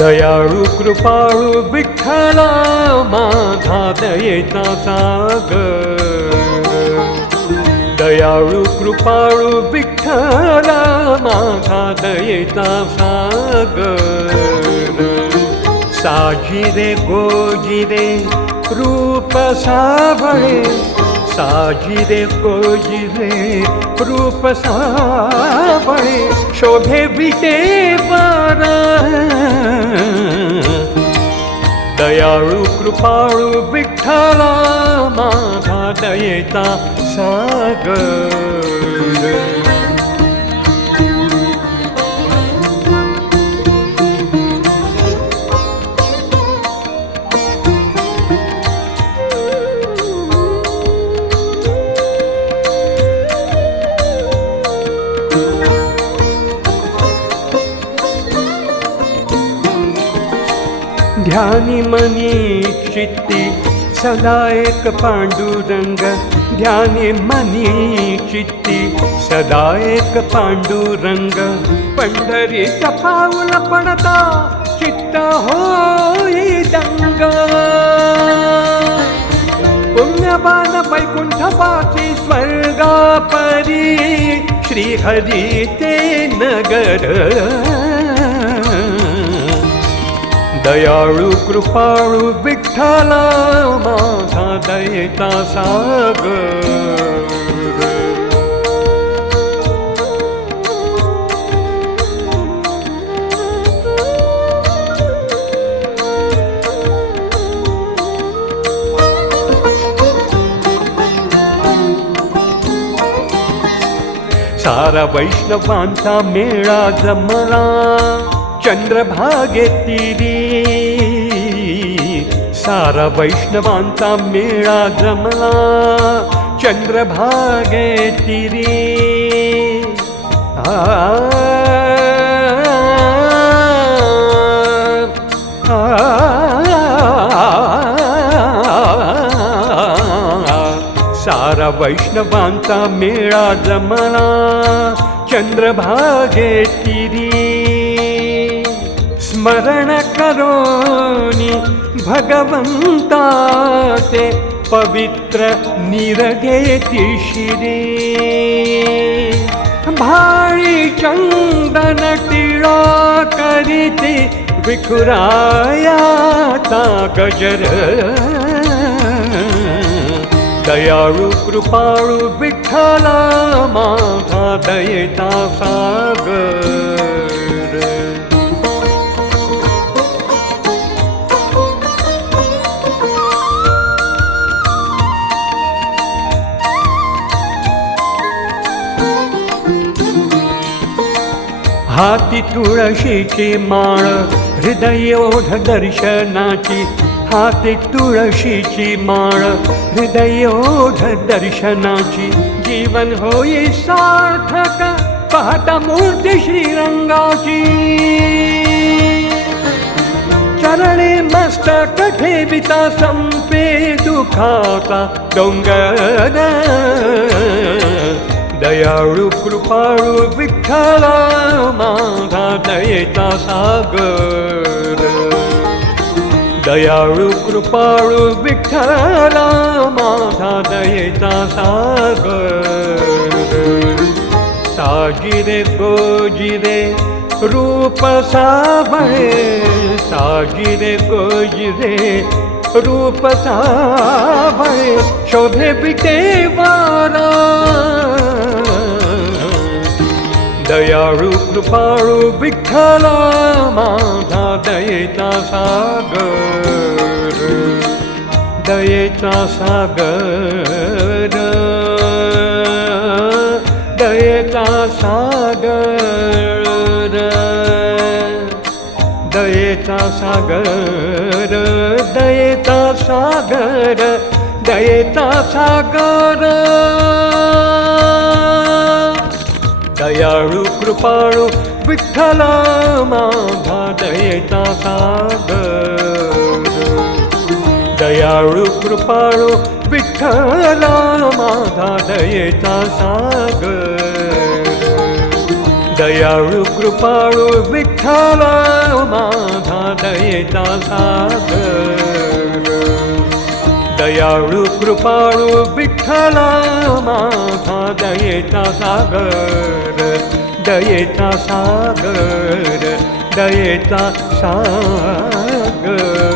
दयाळू कृपाळू विठ्ठला माझा दयेचा सागर दयाळू कृपाळू विठ्ठला माझा दयेचा सागर साजिरे गोजिरे रूप सावळे साजिरे गोजिरे रूप सावळे शोभे विटे पारा दयाळू माझा दयेचा सागर ध्यानी मनी चित्ती सदा एक पांडुरंग। ध्यानी मनी चित्ती सदा एक पांडुरंग। पंढरीचा पाऊल पडता चित्त होई दंग। पुण्यबान वैकुंठ पाची स्वर्गा परी श्रीहरी ते नगर। दयाळू कृपाळू विठ्ठला माझा दयेचा सागर. सारा वैष्णवांचा मेळा जमला. चंद्रभागे तिरी सारा वैष्णवांचा मेळा जमला चंद्रभागे तिरी आ, आ, सारा वैष्णवांचा मेळा जमला चंद्रभागे तिरी स्मरण करोनि भगवन्ता ते पवित्र निरगयति श्री भारी चन्दन विखुराया ता गजर दयाळु कृपाळु विठ्ठला मा दयता साग हाती तुळशीची माळ हृदय ओढ दर्शनाची. हाती तुळशीची माळ हृदय ओढ दर्शनाची. जीवन होई सार्थक पाहता मूर्ती श्रीरंगाची. चरणे मस्तक ठेविता संपे दुखाता डोंगर. दयाळू कृपाळू विठ्ठला माझा दयेचा सागर दयाळू कृपाळू विठ्ठला माझा दयेचा सागर साजिरे गोजिरे रूप सावळे साजिरे गोजिरे रूप सावळे शोभे बिटे वारा दयाळू कृपाळू विठ्ठला माझा दयेचा सागर दयेचा सागर दयेचा सागर दयेचा सागर दयेचा सागर दयेचा सागर। दयाळू कृपाळू विठ्ठला माझा दयेचा सागर दयाळू कृपाळू विठ्ठला माझा दयेचा सागर दयाळू कृपाळू विठ्ठला माझा दयेचा सागर दयाळू कृपाळू विठ्ठला माझा दयेचा सागर. दयेचा सागर दयेचा सागर.